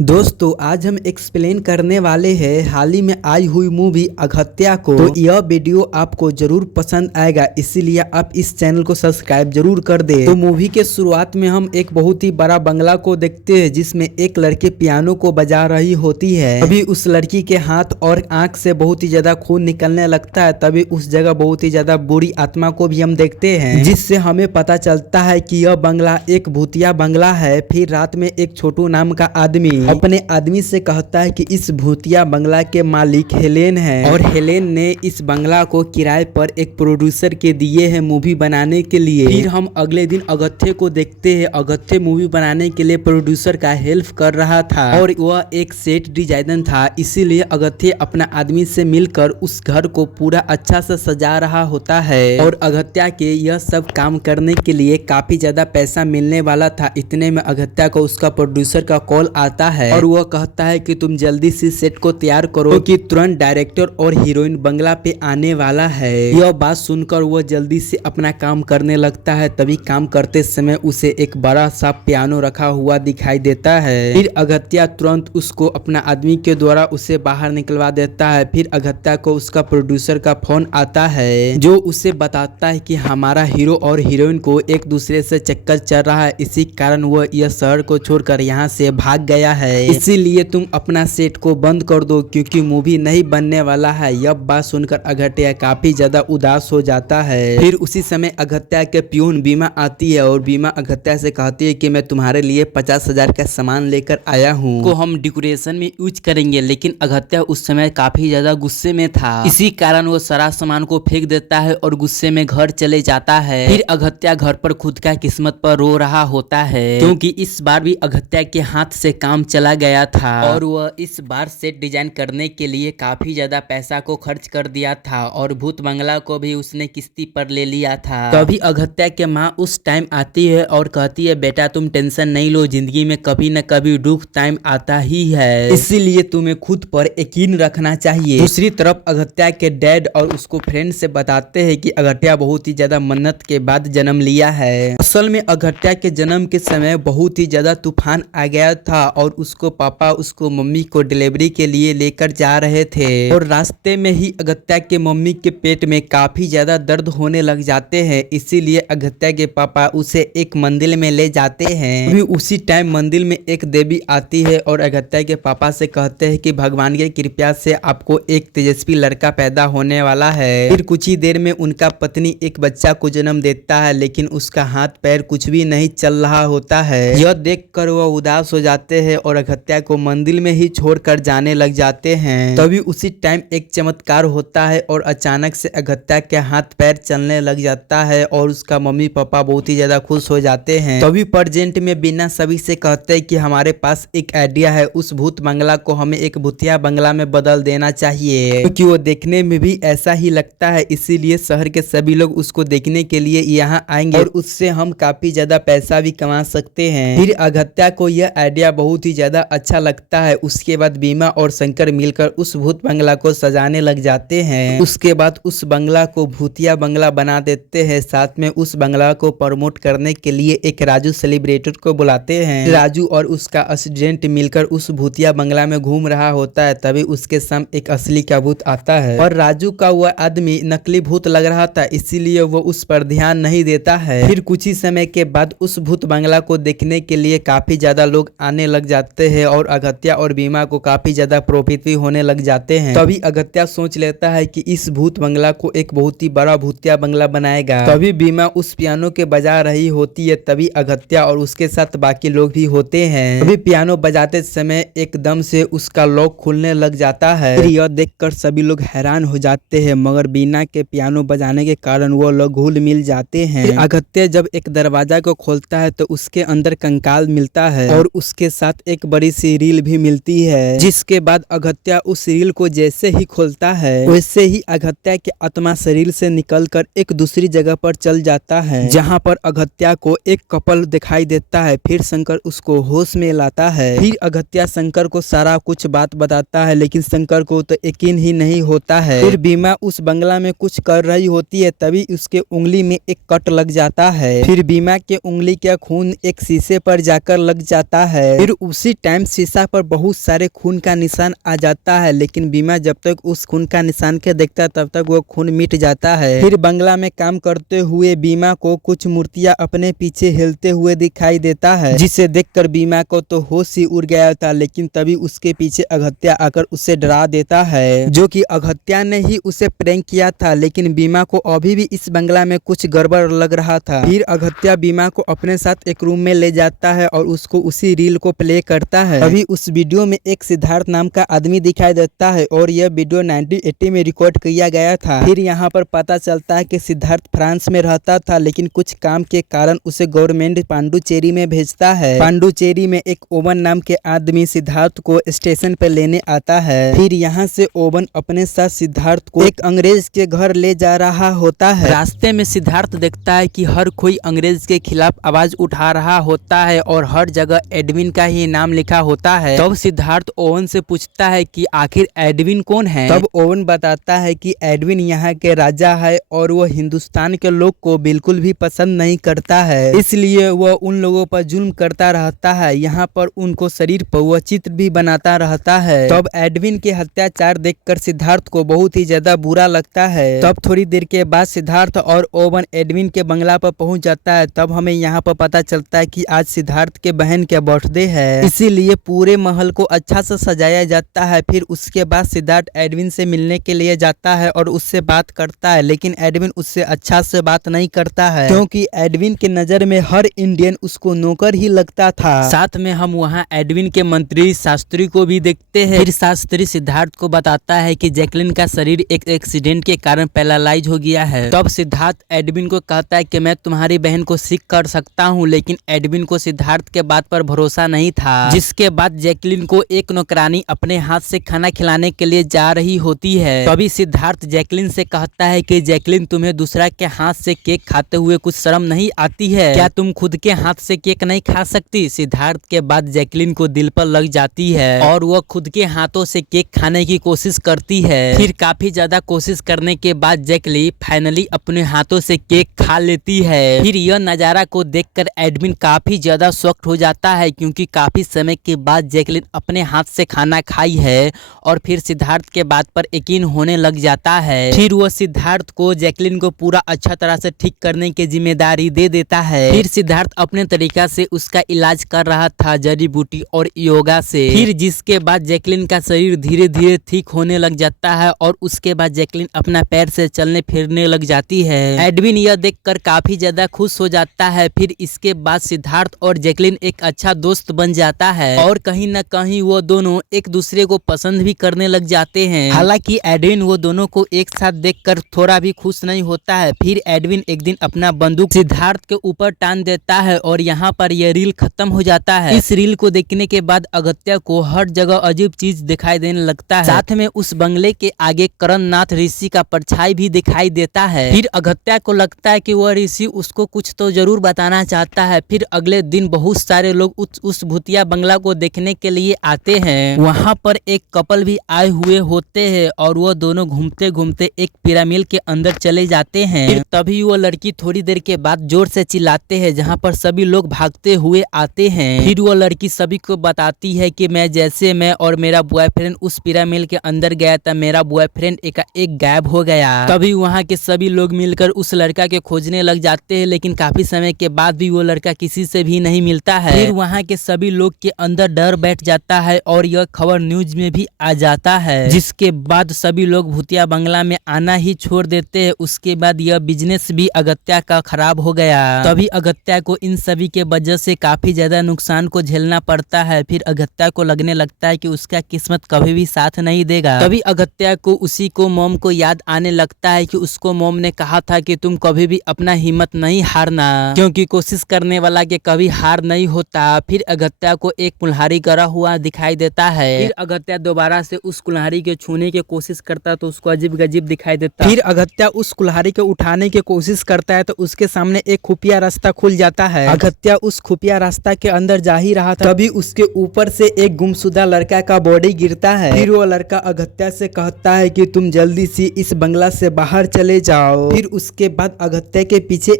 दोस्तों आज हम एक्सप्लेन करने वाले हैं हाल ही में आई हुई मूवी अगत्या को। तो यह वीडियो आपको जरूर पसंद आएगा, इसीलिए आप इस चैनल को सब्सक्राइब जरूर कर दे। तो मूवी के शुरुआत में हम एक बहुत ही बड़ा बंगला को देखते हैं जिसमें एक लड़की पियानो को बजा रही होती है। तभी उस लड़की के हाथ और आंख से बहुत ही ज्यादा खून निकलने लगता है। तभी उस जगह बहुत ही ज्यादा बुरी आत्मा को भी हम देखते हैं, जिससे हमें पता चलता है कि यह बंगला एक भूतिया बंगला है। फिर रात में एक छोटू नाम का आदमी अपने आदमी से कहता है कि इस भूतिया बंगला के मालिक हेलेन है और हेलेन ने इस बंगला को किराए पर एक प्रोड्यूसर के दिए हैं मूवी बनाने के लिए। फिर हम अगले दिन अगत्य को देखते हैं। अगत्य मूवी बनाने के लिए प्रोड्यूसर का हेल्प कर रहा था और वह एक सेट डिजाइनर था, इसीलिए अगत्य अपना आदमी से मिलकर उस घर को पूरा अच्छा से सजा रहा होता है। और अगत्या के यह सब काम करने के लिए काफी ज्यादा पैसा मिलने वाला था। इतने में अगत्या को उसका प्रोड्यूसर का कॉल आता है और वह कहता है कि तुम जल्दी से सेट को तैयार करो क्योंकि तुरंत डायरेक्टर और हीरोइन बंगला पे आने वाला है। यह बात सुनकर वह जल्दी से अपना काम करने लगता है। तभी काम करते समय उसे एक बड़ा सा पियानो रखा हुआ दिखाई देता है। फिर अगत्या तुरंत उसको अपना आदमी के द्वारा उसे बाहर निकलवा देता है। फिर अगत्या को उसका प्रोड्यूसर का फोन आता है जो उसे बताता है कि हमारा हीरो और हीरोइन को एक दूसरे से चक्कर चल रहा है, इसी कारण वह यह शहर को छोड़कर यहाँ से भाग गया है। इसीलिए तुम अपना सेट को बंद कर दो क्योंकि मूवी नहीं बनने वाला है। यह बात सुनकर अगत्या काफी ज्यादा उदास हो जाता है। फिर उसी समय अगत्या के प्यून बीमा आती है और बीमा अगत्या से कहती है कि मैं तुम्हारे लिए 50,000 का सामान लेकर आया हूँ को हम डेकोरेशन में यूज करेंगे। लेकिन अगत्या उस समय काफी ज्यादा गुस्से में था, इसी कारण वो सारा सामान को फेंक देता है और गुस्से में घर चले जाता है। फिर अगत्या घर पर खुद का किस्मत पर रो रहा होता है क्योंकि इस बार भी अगत्या के हाथ से काम चला गया था और वह इस बार सेट डिजाइन करने के लिए काफी ज्यादा पैसा को खर्च कर दिया था और भूत बंगला को भी उसने किस्ती पर ले लिया था। तभी अगत्या के माँ उस टाइम आती है और कहती है बेटा तुम टेंशन नहीं लो, जिंदगी में कभी न कभी दुख टाइम आता ही है, इसीलिए तुम्हें खुद पर यकीन रखना चाहिए। दूसरी तरफ अगत्या के डैड और उसको फ्रेंड से बताते हैं कि अगत्या बहुत ही ज्यादा मन्नत के बाद जन्म लिया है। असल में अगत्या के जन्म के समय बहुत ही ज्यादा तूफान आ गया था और उसको पापा उसको मम्मी को डिलीवरी के लिए लेकर जा रहे थे और रास्ते में ही अगत्या के मम्मी के पेट में काफी ज्यादा दर्द होने लग जाते हैं। इसीलिए अगत्या के पापा उसे एक मंदिर में ले जाते हैं। अभी उसी टाइम मंदिर में एक देवी आती है और अगत्या के पापा से कहते हैं कि भगवान की कृपा से आपको एक तेजस्वी लड़का पैदा होने वाला है। फिर कुछ ही देर में उनका पत्नी एक बच्चा को जन्म देता है, लेकिन उसका हाथ पैर कुछ भी नहीं चल रहा होता है। यह देखकर वह उदास हो जाते हैं और अगत्या को मंदिर में ही छोड़कर जाने लग जाते हैं। तभी उसी टाइम एक चमत्कार होता है और अचानक से अगत्या के हाथ पैर चलने लग जाता है और उसका मम्मी पापा बहुत ही ज्यादा खुश हो जाते हैं। तभी प्रेजेंट में बिना सभी से कहते हैं कि हमारे पास एक आइडिया है, उस भूत बंगला को हमें एक भूतिया बंगला में बदल देना चाहिए क्योंकि वो देखने में भी ऐसा ही लगता है। इसीलिए शहर के सभी लोग उसको देखने के लिए यहाँ आएंगे और उससे हम काफी ज्यादा पैसा भी कमा सकते हैं। फिर अगत्या को यह आइडिया बहुत ही ज्यादा अच्छा लगता है। उसके बाद बीमा और शंकर मिलकर उस भूत बंगला को सजाने लग जाते हैं। उसके बाद उस बंगला को भूतिया बंगला बना देते हैं। साथ में उस बंगला को प्रमोट करने के लिए एक राजू सेलिब्रेटर को बुलाते हैं। राजू और उसका असिस्टेंट मिलकर उस भूतिया बंगला में घूम रहा होता है। तभी उसके सामने एक असली का भूत आता है और राजू का वह आदमी नकली भूत लग रहा था, इसीलिए वो उस पर ध्यान नहीं देता है। फिर कुछ ही समय के बाद उस भूत बंगला को देखने के लिए काफी ज्यादा लोग आने लग जाते हैं और अगत्या और बीमा को काफी ज्यादा प्रॉफिट भी होने लग जाते हैं। तभी अगत्या सोच लेता है कि इस भूत बंगला को एक बहुत ही बड़ा भूतिया बंगला बनाएगा। तभी बीमा उस पियानो के बजा रही होती है। तभी अगत्या और उसके साथ बाकी लोग भी होते हैं। तभी पियानो बजाते समय एकदम से उसका लॉक खुलने लग जाता है। फिर यह देखकर सभी लोग हैरान हो जाते हैं, मगर बीना के पियानो बजाने के कारण वो लोग घुल मिल जाते हैं। फिर अगत्या जब एक दरवाजा को खोलता है तो उसके अंदर कंकाल मिलता है और उसके साथ एक बड़ी सी रील भी मिलती है, जिसके बाद अगत्या उस रील को जैसे ही खोलता है वैसे ही अगत्या के आत्मा शरीर से निकलकर एक दूसरी जगह पर चल जाता है, जहां पर अगत्या को एक कपल दिखाई देता है। फिर शंकर उसको होश में लाता है। फिर अगत्या शंकर को सारा कुछ बात बताता है, लेकिन शंकर को तो यकीन ही नहीं होता है। फिर बीमा उस बंगला में कुछ कर रही होती है, तभी उसके उंगली में एक कट लग जाता है। फिर बीमा के उंगली का खून एक शीशे पर जाकर लग जाता है। फिर उसी उसी टाइम शीशा पर बहुत सारे खून का निशान आ जाता है, लेकिन बीमा जब तक उस खून का निशान के देखता है तब तक वो खून मिट जाता है। फिर बंगला में काम करते हुए बीमा को कुछ मूर्तियां अपने पीछे हिलते हुए दिखाई देता है, जिसे देखकर बीमा को तो होश ही उड़ गया था। लेकिन तभी उसके पीछे अगत्या आकर उसे डरा देता है, जो कि अगत्या ने ही उसे प्रैंक किया था। लेकिन बीमा को अभी भी इस बंगला में कुछ गड़बड़ लग रहा था। फिर अगत्या बीमा को अपने साथ एक रूम में ले जाता है और उसको उसी रील को प्ले करता है। अभी उस वीडियो में एक सिद्धार्थ नाम का आदमी दिखाई देता है और यह वीडियो 1980 में रिकॉर्ड किया गया था। फिर यहाँ पर पता चलता है कि सिद्धार्थ फ्रांस में रहता था, लेकिन कुछ काम के कारण उसे गवर्नमेंट पांडुचेरी में भेजता है। पांडुचेरी में एक ओवन नाम के आदमी सिद्धार्थ को स्टेशन पर लेने आता है। फिर यहाँ से ओवन अपने साथ सिद्धार्थ को एक अंग्रेज के घर ले जा रहा होता है। रास्ते में सिद्धार्थ देखता है कि हर कोई अंग्रेज के खिलाफ आवाज उठा रहा होता है और हर जगह एडविन का ही नाम लिखा होता है। तब सिद्धार्थ ओवन से पूछता है कि आखिर एडविन कौन है। तब ओवन बताता है कि एडविन यहाँ के राजा है और वह हिंदुस्तान के लोग को बिल्कुल भी पसंद नहीं करता है, इसलिए वह उन लोगों पर जुल्म करता रहता है। यहाँ पर उनको शरीर पर वह चित्र भी बनाता रहता है। तब एडविन के अत्याचार देखकर सिद्धार्थ को बहुत ही ज्यादा बुरा लगता है। तब थोड़ी देर के बाद सिद्धार्थ और ओवन एडविन के बंगला पर पहुंच जाता है। तब हमें यहाँ पर पता चलता है कि आज सिद्धार्थ के बहन के बर्थडे है, इसीलिए पूरे महल को अच्छा से सजाया जाता है। फिर उसके बाद सिद्धार्थ एडविन से मिलने के लिए जाता है और उससे बात करता है, लेकिन एडविन उससे अच्छा से बात नहीं करता है, क्योंकि एडविन के नजर में हर इंडियन उसको नौकर ही लगता था। साथ में हम वहाँ एडविन के मंत्री शास्त्री को भी देखते हैं। फिर शास्त्री सिद्धार्थ को बताता है कि जैकलिन का शरीर एक एक्सीडेंट के कारण पैरालाइज हो गया है। तब सिद्धार्थ एडविन को कहता है कि मैं तुम्हारी बहन को सिक कर सकता हूँ, लेकिन एडविन को सिद्धार्थ के बात पर भरोसा नहीं था। जिसके बाद जैकलिन को एक नौकरानी अपने हाथ से खाना खिलाने के लिए जा रही होती है। तभी सिद्धार्थ जैकलिन से कहता है कि जैकलिन, तुम्हें दूसरा के हाथ से केक खाते हुए कुछ शर्म नहीं आती है क्या? तुम खुद के हाथ से केक नहीं खा सकती? सिद्धार्थ के बाद जैकलिन को दिल पर लग जाती है और वह खुद के हाथों से केक खाने की कोशिश करती है। फिर काफी ज्यादा कोशिश करने के बाद जैकलिन फाइनली अपने हाथों से केक खा लेती है। फिर यह नजारा को देखकर एडविन काफी ज्यादा शॉक्ड हो जाता है, क्योंकि काफी समय के बाद जैकलिन अपने हाथ से खाना खाई है और फिर सिद्धार्थ के बात पर यकीन होने लग जाता है। फिर वह सिद्धार्थ को जैकलिन को पूरा अच्छा तरह से ठीक करने की जिम्मेदारी दे देता है। फिर सिद्धार्थ अपने तरीका से उसका इलाज कर रहा था, जड़ी बूटी और योगा से। फिर जिसके बाद जैकलिन का शरीर धीरे धीरे ठीक होने लग जाता है और उसके बाद जैकलिन अपना पैर से चलने फिरने लग जाती है। एडविन यह देखकर काफी ज्यादा खुश हो जाता है। फिर इसके बाद सिद्धार्थ और जैकलिन एक अच्छा दोस्त बन जाता है और कहीं न कहीं वो दोनों एक दूसरे को पसंद भी करने लग जाते हैं। हालांकि एडविन वो दोनों को एक साथ देखकर थोड़ा भी खुश नहीं होता है। फिर एडविन एक दिन अपना बंदूक सिद्धार्थ के ऊपर टान देता है और यहाँ पर यह रील खत्म हो जाता है। इस रील को देखने के बाद अगत्या को हर जगह अजीब चीज दिखाई देने लगता है। साथ में उस बंगले के आगे करननाथ ऋषि का परछाई भी दिखाई देता है। फिर अगत्या को लगता है कि वह ऋषि उसको कुछ तो जरूर बताना चाहता है। फिर अगले दिन बहुत सारे लोग उस भूतिया बंगला को देखने के लिए आते हैं। वहाँ पर एक कपल भी आए हुए होते हैं और वह दोनों घूमते घूमते एक पिरामिड के अंदर चले जाते हैं। फिर तभी वो लड़की थोड़ी देर के बाद जोर से चिल्लाते हैं, जहाँ पर सभी लोग भागते हुए आते हैं। फिर वो लड़की सभी को बताती है कि मैं और मेरा बॉयफ्रेंड उस पिरामिड के अंदर गया था, मेरा बॉयफ्रेंड एक गायब हो गया। तभी वहाँ के सभी लोग मिलकर उस लड़का के खोजने लग जाते हैं, लेकिन काफी समय के बाद भी वो लड़का किसी से भी नहीं मिलता है। फिर वहाँ के सभी लोग के अंदर डर बैठ जाता है और यह खबर न्यूज में भी आ जाता है, जिसके बाद सभी लोग भूतिया बंगला में आना ही छोड़ देते हैं। उसके बाद यह बिजनेस भी अगत्या का खराब हो गया। तभी अगत्या को इन सभी के वजह से काफी ज्यादा नुकसान को झेलना पड़ता है। फिर अगत्या को लगने लगता है कि उसका किस्मत कभी भी साथ नहीं देगा। तभी अगत्या को उसी को मॉम को याद आने लगता है कि उसको मॉम ने कहा था कि तुम कभी भी अपना हिम्मत नहीं हारना, क्योंकि कोशिश करने वाला के कभी हार नहीं होता। फिर अगत्या को एक कुल्हाड़ी गड़ा हुआ दिखाई देता है। फिर अगत्या दोबारा से उस कुल्हाड़ी के छूने की कोशिश करता तो उसको अजीब गजीब दिखाई देता। फिर अगत्या उस कुल्हाड़ी को उठाने की कोशिश करता है तो उसके सामने एक खुफिया रास्ता खुल जाता है। अगत्या उस खुफिया रास्ता के अंदर जा ही रहा था, तभी उसके ऊपर से एक गुमशुदा लड़का का बॉडी गिरता है। फिर वो लड़का अगत्या से कहता है कि तुम जल्दी से इस बंगला से बाहर चले जाओ। फिर उसके बाद अगत्या के पीछे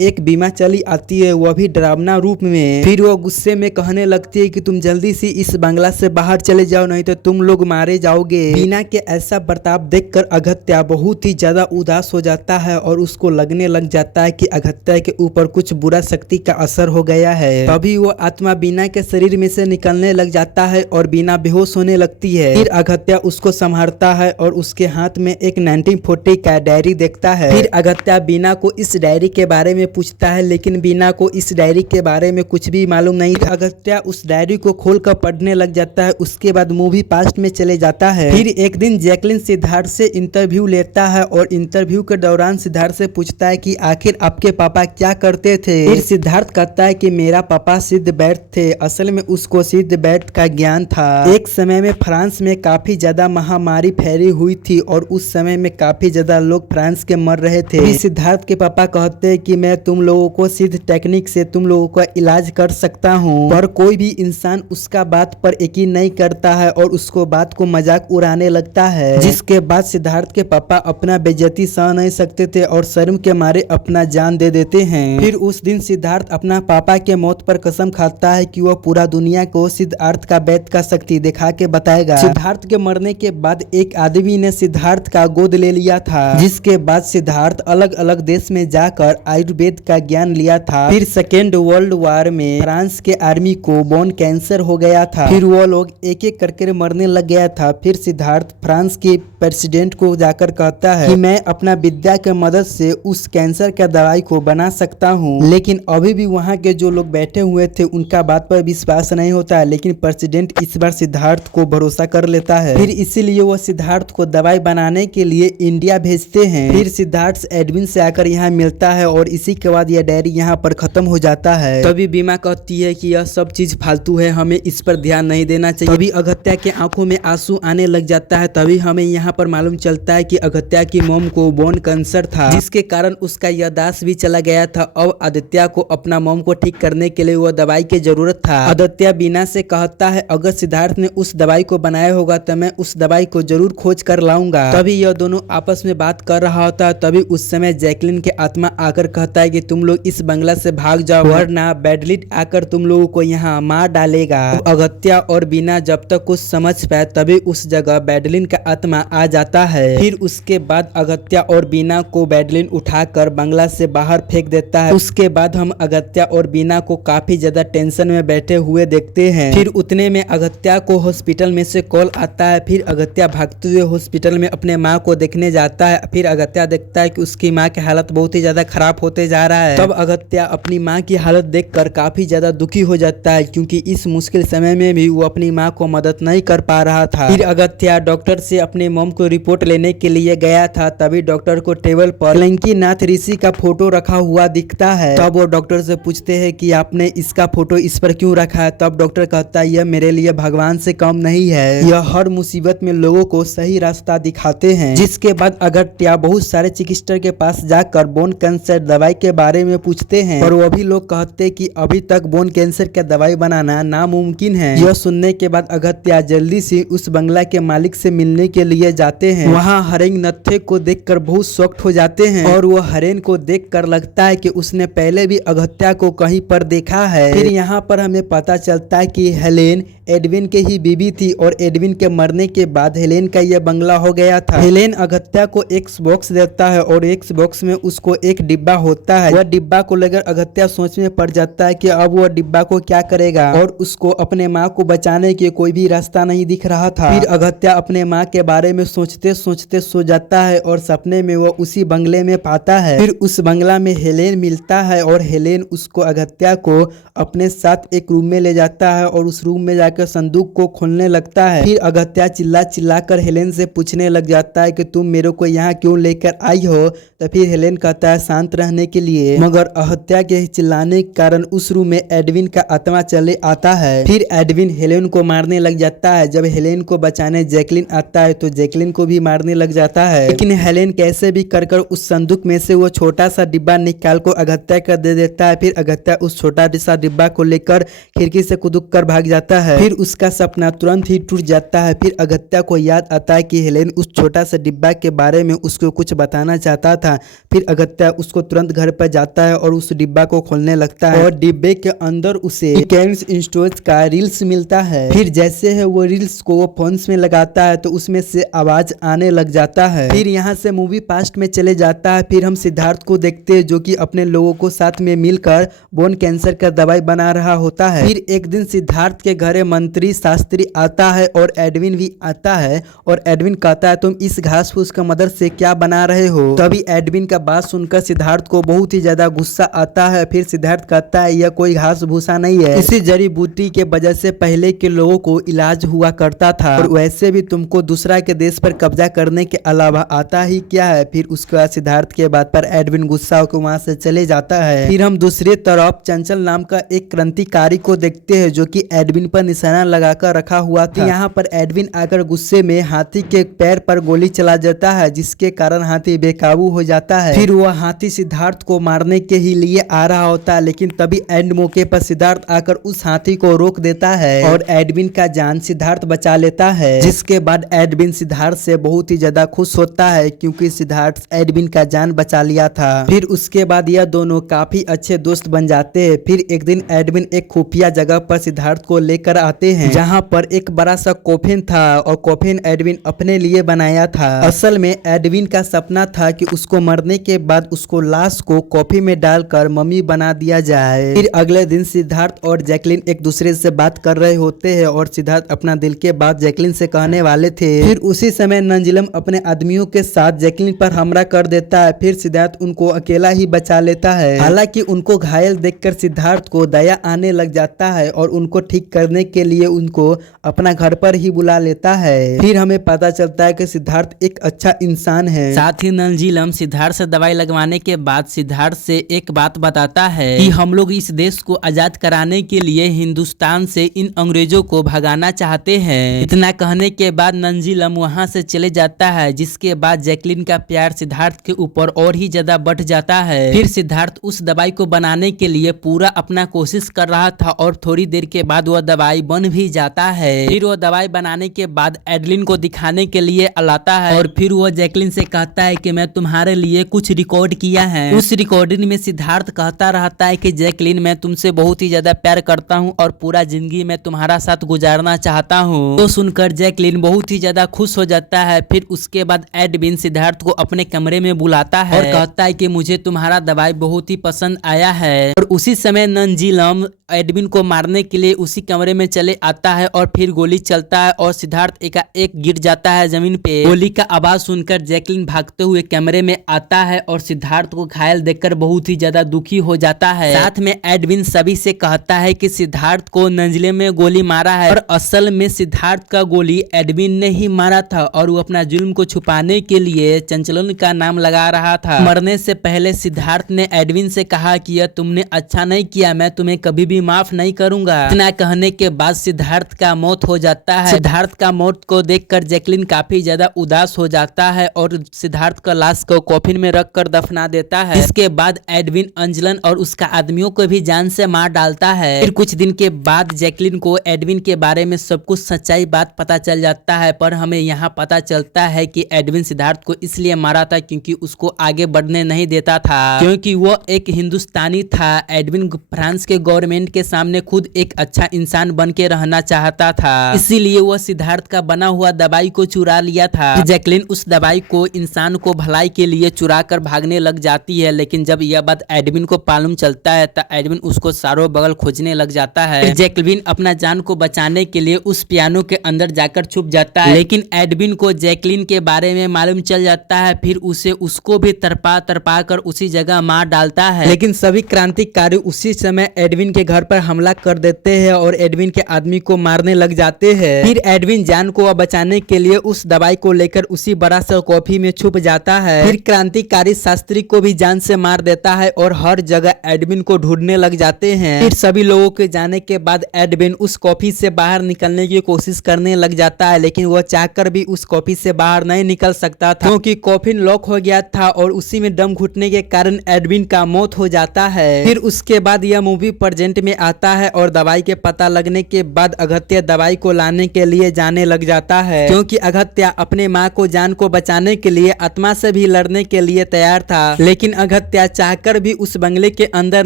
एक बीमा चली आती है, वह भी डरावना रूप में। फिर वो गुस्से में कहने लगता लगती है कि तुम जल्दी से इस बंगला से बाहर चले जाओ, नहीं तो तुम लोग मारे जाओगे। बीना के ऐसा बर्ताव देखकर अगस्त्य बहुत ही ज्यादा उदास हो जाता है और उसको लगने लग जाता है कि अगस्त्य के ऊपर कुछ बुरा शक्ति का असर हो गया है। तभी वो आत्मा बीना के शरीर में से निकलने लग जाता है और बीना बेहोश होने लगती है। फिर अगस्त्य उसको संभालता है और उसके हाथ में एक 1940 का डायरी देखता है। फिर अगस्त्य बीना को इस डायरी के बारे में पूछता है, लेकिन बीना को इस डायरी के बारे में कुछ भी मालूम नहीं। अगस्त्य उस डायरी को खोलकर पढ़ने लग जाता है। उसके बाद मूवी पास्ट में चले जाता है। फिर एक दिन जैकलिन सिद्धार्थ से इंटरव्यू लेता है और इंटरव्यू के दौरान सिद्धार्थ से पूछता है कि आखिर आपके पापा क्या करते थे। फिर सिद्धार्थ कहता है कि मेरा पापा सिद्ध वैद्य थे। असल में उसको सिद्ध वैद्य का ज्ञान था। एक समय में फ्रांस में काफी ज्यादा महामारी फैली हुई थी और उस समय में काफी ज्यादा लोग फ्रांस के मर रहे थे। फिर सिद्धार्थ के पापा कहते हैं कि मैं तुम लोगों को सिद्ध टेक्निक से तुम लोगों का इलाज कर सकता हूँ, पर कोई भी इंसान उसका बात पर यकीन नहीं करता है और उसको बात को मजाक उड़ाने लगता है। जिसके बाद सिद्धार्थ के पापा अपना बेइज्जती सह नहीं सकते थे और शर्म के मारे अपना जान दे देते हैं। फिर उस दिन सिद्धार्थ अपना पापा के मौत पर कसम खाता है कि वह पूरा दुनिया को सिद्धार्थ का वैद्य का शक्ति दिखा के बताएगा। सिद्धार्थ के मरने के बाद एक आदमी ने सिद्धार्थ का गोद ले लिया था, जिसके बाद सिद्धार्थ अलग अलग देश में जाकर आयुर्वेद का ज्ञान लिया था। फिर सेकेंड वर्ल्ड वॉर में फ्रांस के आर्मी को बोन कैंसर हो गया था। फिर वो लोग एक एक करके मरने लग गया था। फिर सिद्धार्थ फ्रांस के प्रेसिडेंट को जाकर कहता है कि मैं अपना विद्या के मदद से उस कैंसर के दवाई को बना सकता हूँ, लेकिन अभी भी वहाँ के जो लोग बैठे हुए थे उनका बात पर विश्वास नहीं होता है। लेकिन प्रेसिडेंट इस बार सिद्धार्थ को भरोसा कर लेता है। फिर इसीलिए वो सिद्धार्थ को दवाई बनाने के लिए इंडिया भेजते हैं। फिर सिद्धार्थ एडविन से आकर यहाँ मिलता है और इसी के बाद यह डायरी यहाँ पर खत्म हो जाता है। तभी बीमा कहती है कि यह सब चीज फालतू है, हमें इस पर ध्यान नहीं देना चाहिए। तभी अगस्त्य के आंखों में आंसू आने लग जाता है। तभी हमें यहाँ पर मालूम चलता है कि अगस्त्य की मॉम को बोन कैंसर था, जिसके कारण उसका याददाश्त भी चला गया था। अब आदित्य को अपना मॉम को ठीक करने के लिए वो दवाई की जरूरत था। आदित्य बीना से कहता है अगर सिद्धार्थ ने उस दवाई को बनाया होगा तो मैं उस दवाई को जरूर खोज कर लाऊंगा। तभी यह दोनों आपस में बात कर रहा होता है। तभी उस समय जैकलिन के आत्मा आकर कहता है कि तुम लोग इस बंगला से भाग जाओ, वरना बैडलिट आकर तुम लोगों को यहाँ मार डालेगा। अगस्त्य और बीना जब तक कुछ समझ पाए तभी उस जगह बैडलिन का आत्मा आ जाता है। फिर उसके बाद अगस्त्य और बीना को बैडलिन उठाकर बंगला से बाहर फेंक देता है। उसके बाद हम अगस्त्य और बीना को काफी ज्यादा टेंशन में बैठे हुए देखते हैं। फिर उतने में अगस्त्य को हॉस्पिटल में से कॉल आता है। फिर अगस्त्य भागते हुए हॉस्पिटल में अपने माँ को देखने जाता है। फिर अगस्त्य देखता है कि उसकी माँ की हालत बहुत ही ज्यादा खराब होते जा रहा है। तब अगस्त्य अपनी माँ की हालत देखकर काफी ज्यादा दुखी हो जाता है, क्योंकि इस मुश्किल समय में भी वो अपनी माँ को मदद नहीं कर पा रहा था। फिर अगस्त्य डॉक्टर से अपने मॉम को रिपोर्ट लेने के लिए गया था। तभी डॉक्टर को टेबल पर लंकीनाथ ऋषि का फोटो रखा हुआ दिखता है। तब वो डॉक्टर से पूछते हैं कि आपने इसका फोटो इस पर क्यों रखा है। तब डॉक्टर कहता है यह मेरे लिए भगवान से कम नहीं है, यह हर मुसीबत में लोगों को सही रास्ता दिखाते हैं। जिसके बाद अगस्त्य बहुत सारे चिकित्सक के पास जाकर बोन कैंसर दवाई के बारे में पूछते हैं, पर वो भी लोग कहते हैं कि अभी तक बोन कैंसर का दवाई बनाना नामुमकिन है। यह सुनने के बाद अगस्त्य जल्दी से उस बंगला के मालिक से मिलने के लिए जाते हैं। वहाँ हरेंग नत्थे को देखकर बहुत शॉक्ड हो जाते हैं और वो हरेन को देखकर लगता है कि उसने पहले भी अगस्त्य को कहीं पर देखा है। फिर यहाँ पर हमें पता चलता है कि हेलेन एडविन के ही बीबी थी और एडविन के मरने के बाद हेलेन का यह बंगला हो गया था। हेलेन अगस्त्य को एक बॉक्स देता है और एक बॉक्स में उसको एक डिब्बा होता है। वह डिब्बा को लेकर अगस्त्य सोच में पड़ जाता है कि अब वह डिब्बा को क्या करेगा और उसको अपने माँ को बचाने के कोई भी रास्ता नहीं दिख रहा था। फिर अगस्त्य अपने माँ के बारे में सोचते सोचते सो जाता है और सपने में वो उसी बंगले में पाता है। फिर उस बंगला में हेलेन मिलता है और हेलेन उसको अगस्त्य को अपने साथ एक रूम में ले जाता है और उस रूम में जाकर संदूक को खोलने लगता है। फिर अगस्त्य चिल्ला चिल्ला कर हेलेन से पूछने लग जाता है कि तुम मेरे को यहाँ क्यों लेकर आई हो। तो फिर हेलेन कहता है शांत रहने के लिए, मगर अगस्त्य के चिल्लाने के कारण उस रूम में एडविन का आत्मा चले आता है। फिर एडविन हेलेन को मारने लग जाता है। जब हेलेन को बचाने जैकलिन आता है तो जैकलिन को भी मारने लग जाता है, लेकिन हेलेन कैसे भी कर उस संदूक में से वो छोटा सा डिब्बा निकाल को अगस्त्य कर दे देता है। फिर अगस्त्य उस छोटा सा डिब्बा को लेकर खिड़की से कूद कर भाग जाता है। फिर उसका सपना तुरंत ही टूट जाता है। फिर अगत्या को याद आता है कि हेलेन उस छोटा सा डिब्बा के बारे में उसको कुछ बताना चाहता था। फिर अगत्या उसको तुरंत घर पर जाता है और उस डिब्बा को खोलने लगता है और डिब्बे के अंदर उसे कैम्स इंस्टोर्स का रील्स मिलता है। फिर जैसे है वो रील्स को वो फोन्स में लगाता है तो उसमें से आवाज आने लग जाता है। फिर यहाँ से मूवी पास्ट में चले जाता है। फिर हम सिद्धार्थ को देखते हैं जो कि अपने लोगों को साथ में मिलकर बोन कैंसर का दवाई बना रहा होता है। फिर एक दिन सिद्धार्थ के घर मंत्री शास्त्री आता है और एडविन भी आता है और एडविन कहता है तुम इस घास फूस का मदद से क्या बना रहे हो। तभी एडविन का बात सुनकर सिद्धार्थ को बहुत ही ज्यादा गुस्सा आता है। फिर सिद्धार्थ कहता है यह कोई घास भूसा नहीं है, इसी जड़ी बूटी के वजह से पहले के लोगों को इलाज हुआ करता था और वैसे भी तुमको दूसरा के देश पर कब्जा करने के अलावा आता ही क्या है। फिर उसके बाद सिद्धार्थ के बात पर एडविन गुस्सा होकर वहां से चले जाता है। फिर हम दूसरी तरफ चंचल नाम का एक क्रांतिकारी को देखते हैं जो कि एडविन पर निशाना लगाकर रखा हुआ था। यहाँ पर एडविन आकर गुस्से में हाथी के पैर पर गोली चला जाता है जिसके कारण हाथी बेकाबू हो जाता है। फिर वह हाथी सिद्धार्थ को मारने के ही लिए आ रहा होता है लेकिन तभी एंड मौके पर सिद्धार्थ आकर उस हाथी को रोक देता है और एडविन का जान सिद्धार्थ बचा लेता है। जिसके बाद एडविन सिद्धार्थ से बहुत ही ज्यादा खुश होता है क्योंकि सिद्धार्थ एडविन का जान बचा लिया था। फिर उसके बाद यह दोनों काफी अच्छे दोस्त बन जाते हैं। फिर एक दिन एडविन एक खुफिया जगह पर सिद्धार्थ को लेकर आते हैं जहाँ पर एक बड़ा सा कॉफिन था और कॉफिन एडविन अपने लिए बनाया था। असल में एडविन का सपना था कि उसको मरने के बाद उसको लाश को कॉफी में डालकर मम्मी बना दिया जाए। फिर अगले दिन सिद्धार्थ और जैकलिन एक दूसरे से बात कर रहे होते हैं और सिद्धार्थ अपना दिल के बात जैकलिन से कहने वाले थे। फिर उसी समय नंजिलम अपने आदमियों के साथ जैकलिन पर हमला कर देता है। फिर सिद्धार्थ उनको अकेला ही बचा लेता है। हालांकि उनको घायल देखकर सिद्धार्थ को दया आने लग जाता है और उनको ठीक करने के लिए उनको अपना घर पर ही बुला लेता है। फिर हमें पता चलता है कि सिद्धार्थ एक अच्छा इंसान है। साथ ही नंजिलम सिद्धार्थ से दवाई लगवाने के बाद सिद्धार्थ से एक बात बताता है कि हम लोग इस देश को आजाद कराने के लिए हिंदुस्तान से इन अंग्रेजों को भगाना चाहते हैं। इतना कहने के बाद नंजिलम वहां से चले जाता है जिसके बाद जैकलिन का प्यार सिद्धार्थ के ऊपर और ही ज्यादा बढ़ जाता है। फिर सिद्धार्थ उस दवाई को बनाने के लिए पूरा अपना कोशिश कर रहा था और थोड़ी देर के बाद वह दवाई बन भी जाता है। फिर वो दवाई बनाने के बाद एडलिन को दिखाने के लिए लाता है और फिर वो जैकलिन से कहता है कि मैं तुम्हारे लिए कुछ रिकॉर्ड किया है। उस रिकॉर्डिंग में सिद्धार्थ कहता रहता है कि जैकलिन मैं तुमसे बहुत ही ज्यादा प्यार करता हूँ और पूरा जिंदगी मैं तुम्हारा साथ गुजारना चाहता हूँ। तो सुनकर जैकलिन बहुत ही ज्यादा खुश हो जाता है। फिर उसके बाद एडविन सिद्धार्थ को अपने कमरे में बुलाता है और कहता है कि मुझे तुम्हारा दवाई बहुत ही पसंद आया है। और उसी समय नंजिलम एडविन को मारने के लिए उसी कमरे में चले आता है और फिर गोली चलता है और सिद्धार्थ एकाएक गिर जाता है जमीन पे। गोली का आवाज सुनकर जैकलिन भागते हुए कमरे में आता है और सिद्धार्थ को घायल देखकर बहुत ही ज्यादा दुखी हो जाता है। साथ में एडविन सभी से कहता है कि सिद्धार्थ को नंजिले में गोली मारा है और असल में सिद्धार्थ का गोली एडविन ने ही मारा था और वो अपना जुल्म को छुपाने के लिए चंचलन का नाम लगा रहा था। मरने से पहले सिद्धार्थ ने एडविन से कहा कि यह तुमने अच्छा नहीं किया, मैं तुम्हें कभी भी माफ नहीं करूंगा। इतना कहने के बाद सिद्धार्थ का मौत हो जाता है। सिद्धार्थ का मौत को देखकर जैकलिन काफी ज्यादा उदास हो जाता है और सिद्धार्थ का लाश को कॉफिन में रखकर दफना देता है। इसके बाद एडविन अंजलन और उसका आदमियों को भी जान से मार डालता है। फिर कुछ दिन के बाद जैकलिन को एडविन के बारे में सब कुछ सच्चाई बात पता चल जाता है, पर हमें यहाँ पता चलता है कि एडविन सिद्धार्थ को इसलिए मारा था क्योंकि उसको आगे बढ़ने नहीं देता था, क्योंकि वो एक हिंदुस्तानी था। एडविन फ्रांस के गवर्नमेंट के सामने खुद एक अच्छा इंसान बन के रहना चाहता था, इसीलिए वो सिद्धार्थ का बना हुआ दवाई को चुरा लिया था। जैकलिन उस दवाई को इंसान को भलाई के लिए चुरा कर भागने लग जाती है, लेकिन जब यह बात एडविन को मालूम चलता है तो एडविन उसको चारों बगल खोजने लग जाता है। जैकलिन अपना जान को बचाने के लिए उस पियानो के अंदर जाकर छुप जाता है, लेकिन एडविन को जैकलिन के बारे में मालूम चल जाता है। फिर उसे उसको भी तरपा तरपा कर उसी जगह मार डालता है। लेकिन सभी क्रांतिकारी उसी समय एडविन के घर पर हमला कर देते हैं और एडविन के आदमी को मारने लग जाते हैं। फिर एडविन जान को बचाने के लिए उस दवाई को लेकर उसी बड़ा सा कॉफी में छुप जाता है। फिर क्रांतिकारी शास्त्री को भी जान से मार देता है और हर जगह एडविन को ढूंढने लग जाते हैं। फिर सभी लोगों के जाने के बाद एडविन उस कॉफी से बाहर निकलने की कोशिश करने लग जाता है, लेकिन वह चाहकर भी उस कॉफी से बाहर नहीं निकल सकता था क्योंकि कॉफिन लॉक हो गया था और उसी में दम घुटने के कारण एडविन का मौत हो जाता है। फिर उसके बाद यह मूवी प्रेजेंट में आता है और दवाई के पता लगने के बाद अगस्त्य दवाई को लाने के लिए जाने लग जाता है, क्योंकि अगस्त्य अपने माँ को जान को बचाने के लिए आत्मा से भी लड़ने के लिए तैयार था। लेकिन अगस्त्य चाहकर भी उस बंगले के अंदर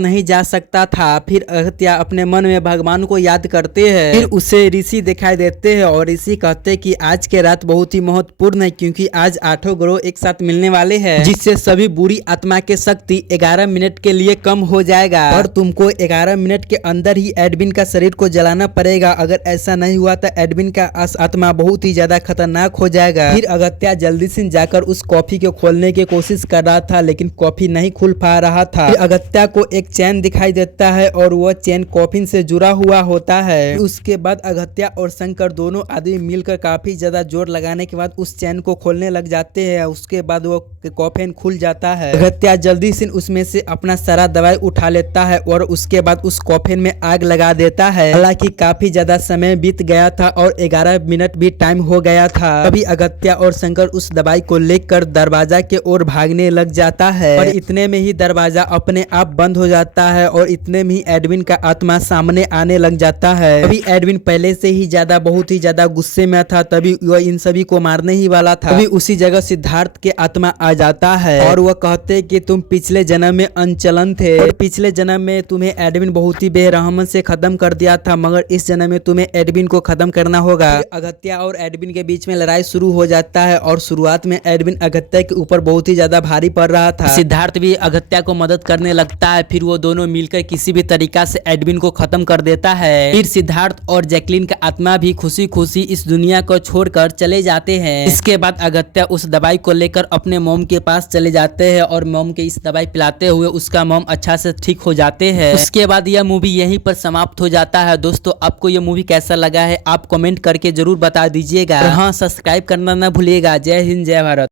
नहीं जा सकता था। फिर अगस्त्य अपने मन में भगवान को याद करते हैं। फिर उसे ऋषि दिखाई देते हैं और ऋषि कहते हैं कि आज के रात बहुत ही महत्वपूर्ण है, क्योंकि आज 8 ग्रह एक साथ मिलने वाले हैं, जिससे सभी बुरी आत्मा के शक्ति 11 मिनट के लिए कम हो जाएगा और तुमको 11 मिनट के अंदर ही एडविन का शरीर को जलाना पड़ेगा। अगर ऐसा नहीं हुआ तो एडविन का आत्मा बहुत ही ज्यादा खतरनाक हो जाएगा। फिर अगस्त्य जल्दी से जाकर उस कॉफी को खोलने की कोशिश कर रहा था, लेकिन कॉफी नहीं खुल पा रहा था। फिर अगस्त्य को एक चैन दिखाई देता है और वह चैन कॉफिन से जुड़ा हुआ होता है। उसके बाद अगस्त्य और शंकर दोनों आदमी मिलकर काफी ज्यादा जोर लगाने के बाद उस चैन को खोलने लग जाते हैं। उसके बाद वो कॉफिन खुल जाता है। अगस्त्य जल्दी से उसमें से अपना सारा दवाई उठा लेता है और उसके बाद उस कॉफिन में आग लगा देता है। हालांकि काफी ज्यादा समय बीत गया था और 11 मिनट भी टाइम हो गया था। अभी अगस्त्य और शंकर उस दवाई को लेकर दरवाजा के ओर भागने लग जाता है और इतने में ही दरवाजा अपने आप बंद हो जाता है और इतने में ही एडविन का आत्मा सामने आने लग जाता है। अभी एडविन पहले से ही बहुत ही ज्यादा गुस्से में था, तभी वह इन सभी को मारने ही वाला था। अभी उसी जगह सिद्धार्थ के आत्मा आ जाता है और वह कहते कि तुम पिछले जन्म में अनचलन थे और पिछले जन्म में तुम्हें एडविन बहुत ही बेरहम से खत्म कर दिया था, मगर इस जन्म में तुम्हें एडविन को खत्म करना होगा। अगस्त्य और एडविन के बीच में लड़ाई शुरू हो जाता है और शुरुआत में एडविन अगस्त्य के ऊपर बहुत ही ज्यादा भारी पड़ रहा था। सिद्धार्थ भी अगस्त्य को मदद करने लगता है। फिर वो दोनों मिलकर किसी भी तरीका से एडविन को खत्म कर देता है। फिर सिद्धार्थ और जैकलीन का आत्मा भी खुशी खुशी इस दुनिया को छोड़कर चले जाते हैं। इसके बाद अगस्त्य उस दवाई को लेकर अपने मॉम के पास चले जाते हैं और मॉम के इस दवाई पिलाते हुए उसका मॉम अच्छा से ठीक हो जाते हैं। उसके बाद यह मूवी यहीं पर समाप्त हो जाता है। दोस्तों, आपको यह मूवी कैसा लगा है आप कमेंट करके जरूर बता दीजिएगा। हाँ, सब्सक्राइब करना ना भूलिएगा। जय हिंद, जय भारत।